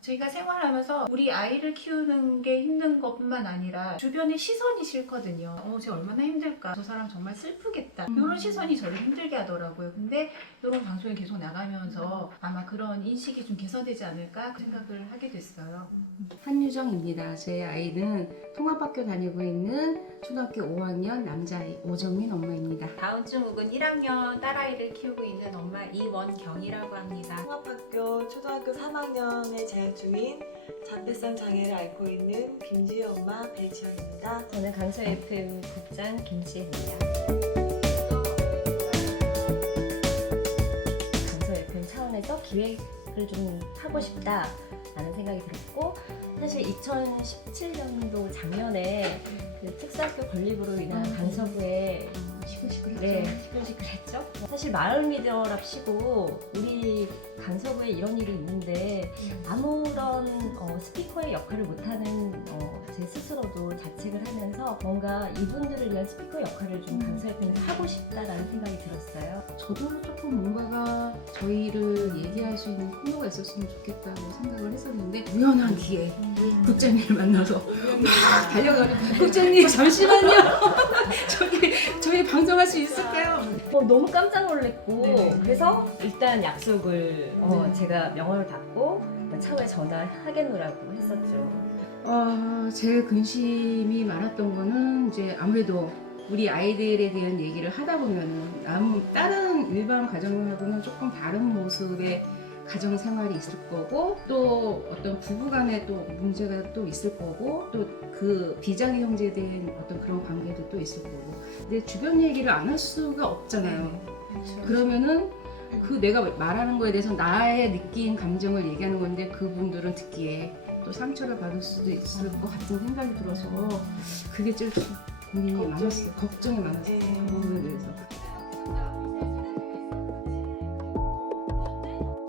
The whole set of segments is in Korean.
저희가 생활하면서 우리 아이를 키우는 게 힘든 것뿐만 아니라 주변의 시선이 싫거든요. 쟤 얼마나 힘들까? 저 사람 정말 슬프겠다. 이런 시선이 저를 힘들게 하더라고요. 근데 이런 방송이 계속 나가면서 아마 그런 인식이 좀 개선되지 않을까 생각을 하게 됐어요. 한유정입니다. 제 아이는 통합학교 다니고 있는 초등학교 5학년 남자아이 오정민 엄마입니다. 다운증후군 1학년 딸아이를 키우고 있는 엄마 이원경이라고 합니다. 통합학교 초등학교 3학년에 재학 중인 자폐성 장애를 앓고 있는 김지혜 엄마 배지연입니다. 저는 강서 FM 국장 김지혜입니다. 강서 FM 차원에서 기획을 좀 하고 싶다라는 생각이 들었고, 사실 2017년도 작년에 그 특수학교 건립으로 인한 강서구에 시끌시끌했죠. 사실 마을 미디어랍시고 우리 강서구에 이런 일이 있는데 아무런 스피커의 역할을 못하는 제 스스로도 자책을 하면서 뭔가 이분들을 위한 스피커 역할을 좀 강서 FM에서 하고 싶다라는 생각이 들었어요. 저도 조금 뭔가가 저희를 얘기할 수 있는 코너가 있었으면 좋겠다고 생각을 했었는데 우연한 기회 국장님을 만나서 막 달려가지고 국장님 잠시만요. 저희 방송할 수 있을까요? 너무 깜짝 놀랐고 네. 그래서 일단 약속을 제가 명함을 받고 차후에 전화하겠노라고 했었죠. 제일 근심이 많았던 거는 이제 아무래도 우리 아이들에 대한 얘기를 하다 보면은 다른 일반 가정하고는 조금 다른 모습의 가정 생활이 있을 거고 또 어떤 부부간에 또 문제가 또 있을 거고 또 그 비장애 형제에 대한 어떤 그런 관계도 또 있을 거고 근데 주변 얘기를 안 할 수가 없잖아요. 그러면은 그 내가 말하는 거에 대해서 나의 느낀 감정을 얘기하는 건데 그분들은 듣기에 또 상처를 받을 수도 있을 것 같은 생각이 들어서 그게 제일 고민이 많았어요. 걱정이 많았어요. 그 부분에 대해서.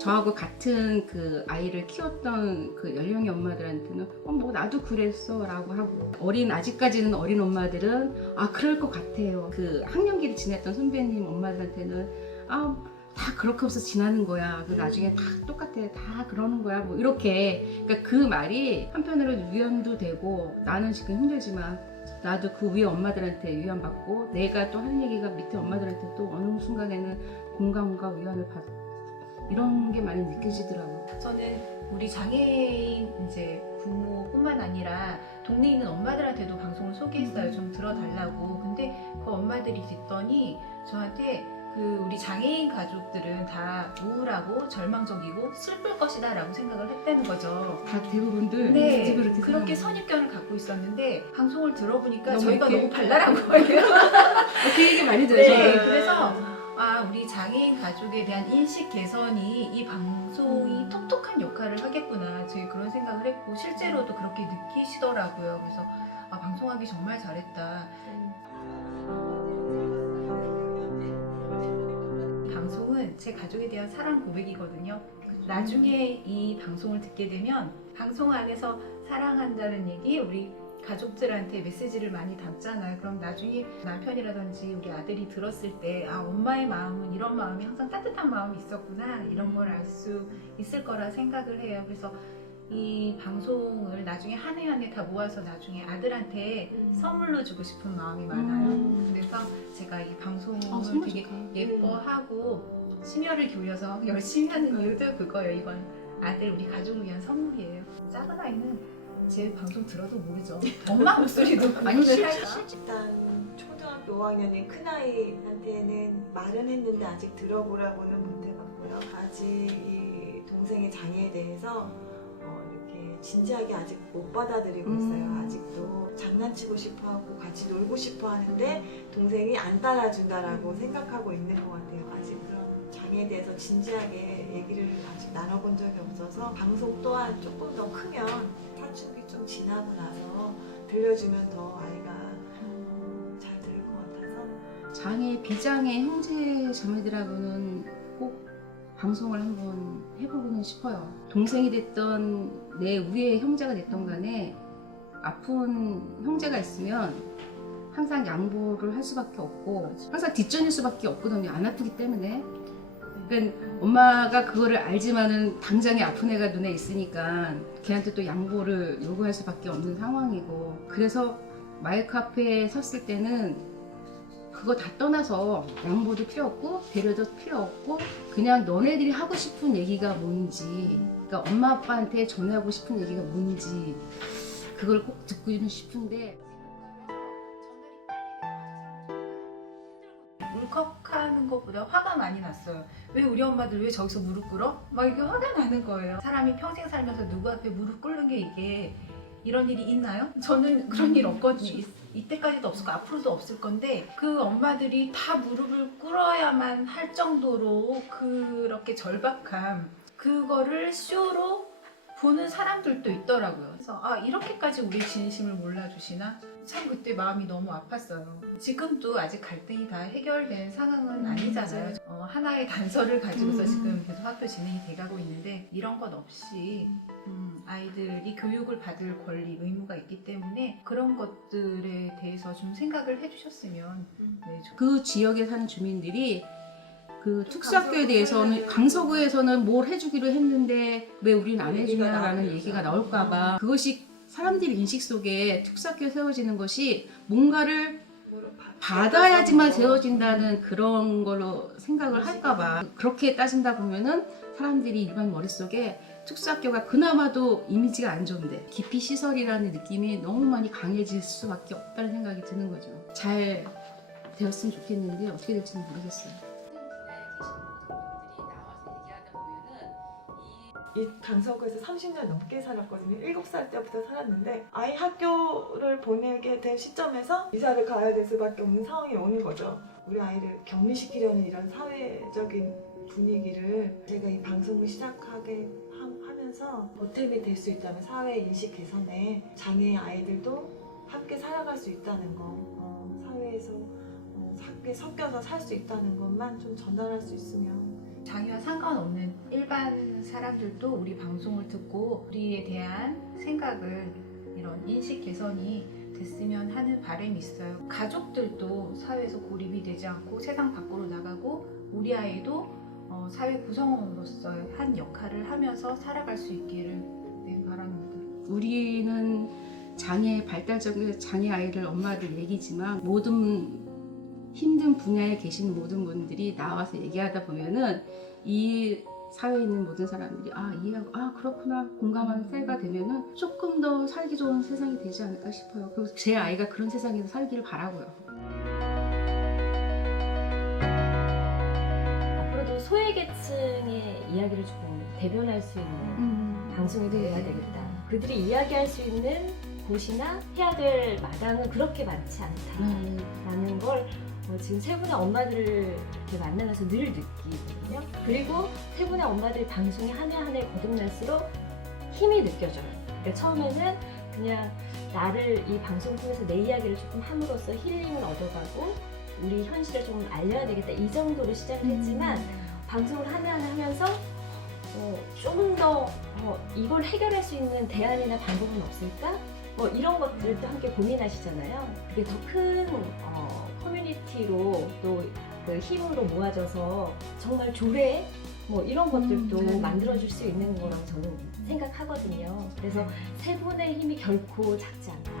저하고 같은 그 아이를 키웠던 그 연령의 엄마들한테는 뭐 나도 그랬어 라고 하고 아직까지는 어린 엄마들은 그럴 것 같아요. 그 학년기를 지냈던 선배님 엄마들한테는 다 그렇게 없어 지나는 거야. 그 나중에 다 똑같아. 다 그러는 거야. 뭐 이렇게. 그러니까 그 말이 한편으로는 위안도 되고 나는 지금 힘들지만 나도 그 위에 엄마들한테 위안받고 내가 또 할 얘기가 밑에 엄마들한테 또 어느 순간에는 공감과 위안을 받고 이런 게 많이 느껴지더라고요. 저는 우리 장애인 이제 부모뿐만 아니라 동네에 있는 엄마들한테도 방송을 소개했어요. 좀 들어달라고. 근데 그 엄마들이 듣더니 저한테 우리 장애인 가족들은 다 우울하고 절망적이고 슬플 것이다 라고 생각을 했다는 거죠. 다 대부분들 네, 그렇게 그렇게 생각합니다. 선입견을 갖고 있었는데 방송을 들어보니까 너무 저희가 이렇게- 너무 발랄한 거예요. 그 얘기 많이 들어요. 네, 저도. 그래서 우리 장애인 가족에 대한 인식 개선이 이 방송이 톡톡한 역할을 하겠구나 저희 그런 생각을 했고 실제로도 그렇게 느끼시더라고요. 그래서 방송하기 정말 잘했다. 방송은 제 가족에 대한 사랑 고백이거든요. 나중에 이 방송을 듣게 되면 방송 안에서 사랑한다는 얘기 우리 가족들한테 메시지를 많이 담잖아요. 그럼 나중에 남편이라든지 우리 아들이 들었을 때 엄마의 마음은 이런 마음이 항상 따뜻한 마음이 있었구나 이런 걸 알 수 있을 거라 생각을 해요. 그래서 이 방송을 나중에 한 해 한 해 다 모아서 나중에 아들한테 선물로 주고 싶은 마음이 많아요. 그래서 제가 이 방송을 정말 되게 좋다. 예뻐하고 심혈을 기울여서 열심히 하는 이유도 그거예요. 이건 아들 우리 가족을 위한 선물이에요. 작은 아이는 제 방송 들어도 모르죠. 엄마 목소리도 아니, 구분을 할까? 일단 초등학교 5학년인 큰아이한테는 말은 했는데 아직 들어보라고는 못 해봤고요. 아직 이 동생의 장애에 대해서 이렇게 진지하게 아직 못 받아들이고 있어요. 아직도 장난치고 싶어하고 같이 놀고 싶어 하는데 동생이 안 따라준다라고 생각하고 있는 것 같아요. 아직 그런 장애에 대해서 진지하게 얘기를 아직 나눠본 적이 없어서 방송 또한 조금 더 크면 사춘기 좀 지나고 나서 들려주면 더 아이가 잘 들을 것 같아서 비장애 형제 자매들하고는 꼭 방송을 한번 해보고는 싶어요. 동생이 됐던 내 위에 형제가 됐던 간에 아픈 형제가 있으면 항상 양보를 할 수밖에 없고 항상 뒷전일 수밖에 없거든요. 안 아프기 때문에. 그러니까 엄마가 그거를 알지만은 당장에 아픈 애가 눈에 있으니까 걔한테 또 양보를 요구할 수밖에 없는 상황이고, 그래서 마이크 앞에 섰을 때는 그거 다 떠나서 양보도 필요 없고 배려도 필요 없고 그냥 너네들이 하고 싶은 얘기가 뭔지, 그러니까 엄마 아빠한테 전하고 싶은 얘기가 뭔지 그걸 꼭 듣고 싶은데 울컥하는 것보다 화가 많이 났어요. 왜 우리 엄마들 왜 저기서 무릎 꿇어? 막 이게 화가 나는 거예요. 사람이 평생 살면서 누구 앞에 무릎 꿇는 게 이게 이런 일이 있나요? 저는 그런 일 없거든요. 이때까지도 없었고 앞으로도 없을 건데 그 엄마들이 다 무릎을 꿇어야만 할 정도로 그렇게 절박함, 그거를 쇼로 보는 사람들도 있더라고요. 그래서 아, 이렇게까지 우리 진심을 몰라주시나? 참 그때 마음이 너무 아팠어요. 지금도 아직 갈등이 다 해결된 상황은 아니잖아요. 하나의 단서를 가지고서 지금 계속 학교 진행이 돼가고 있는데 이런 것 없이 아이들이 교육을 받을 권리, 의무가 있기 때문에 그런 것들에 대해서 좀 생각을 해주셨으면 네, 그 지역에 사는 주민들이 그 특수학교에 대해서는 강서구에서는 뭘 해주기로 했는데 왜 우리는 안 해주냐라는 얘기가 나올까봐, 그것이 사람들의 인식 속에 특수학교에 세워지는 것이 뭔가를 받아야지만 세워진다는 그런 걸로 생각을 할까봐, 그렇게 따진다 보면은 사람들이 일반 머릿속에 특수학교가 그나마도 이미지가 안 좋은데 기피 시설이라는 느낌이 너무 많이 강해질 수밖에 없다는 생각이 드는 거죠. 잘 되었으면 좋겠는데 어떻게 될지는 모르겠어요. 이 강서구에서 30년 넘게 살았거든요. 7살 때부터 살았는데 아이 학교를 보내게 된 시점에서 이사를 가야 될 수밖에 없는 상황이 오는 거죠. 우리 아이를 격리시키려는 이런 사회적인 분위기를 제가 이 방송을 시작하게 하면서 보탬이 될 수 있다면 사회 인식 개선에 장애 아이들도 함께 살아갈 수 있다는 거, 사회에서 함께 섞여서 살 수 있다는 것만 좀 전달할 수 있으면, 장애와 상관없는 일반 사람들도 우리 방송을 듣고 우리에 대한 생각을, 이런 인식 개선이 됐으면 하는 바람이 있어요. 가족들도 사회에서 고립이 되지 않고 세상 밖으로 나가고 우리 아이도 사회 구성원으로서의 한 역할을 하면서 살아갈 수 있기를 바랍니다. 우리는 장애, 발달적인 장애 아이들 엄마들 얘기지만 모든 힘든 분야에 계신 모든 분들이 나와서 얘기하다 보면은 이 사회에 있는 모든 사람들이 이해하고 그렇구나 공감하는 때가 되면은 조금 더 살기 좋은 세상이 되지 않을까 싶어요. 그리고 제 아이가 그런 세상에서 살기를 바라고요. 앞으로도 소외계층의 이야기를 조금 대변할 수 있는 방송이 되어야 되겠다. 그들이 이야기할 수 있는 곳이나 해야 될 마당은 그렇게 많지 않다라는 걸 지금 세 분의 엄마들을 이렇게 만나면서 늘 느끼거든요. 그리고 세 분의 엄마들이 방송이 한 해 한 해 거듭날수록 힘이 느껴져요. 그러니까 처음에는 그냥 나를 이 방송 통해서 내 이야기를 조금 함으로써 힐링을 얻어가고 우리 현실을 좀 알려야 되겠다 이 정도로 시작을 했지만 방송을 하면 하면서 조금 더 이걸 해결할 수 있는 대안이나 방법은 없을까? 이런 것들도 함께 고민하시잖아요. 그게 더 큰 커뮤니티로 또 그 힘으로 모아져서 정말 조례 이런 것들도 만들어줄 수 있는 거라고 저는 생각하거든요. 그래서 세 분의 힘이 결코 작지 않다.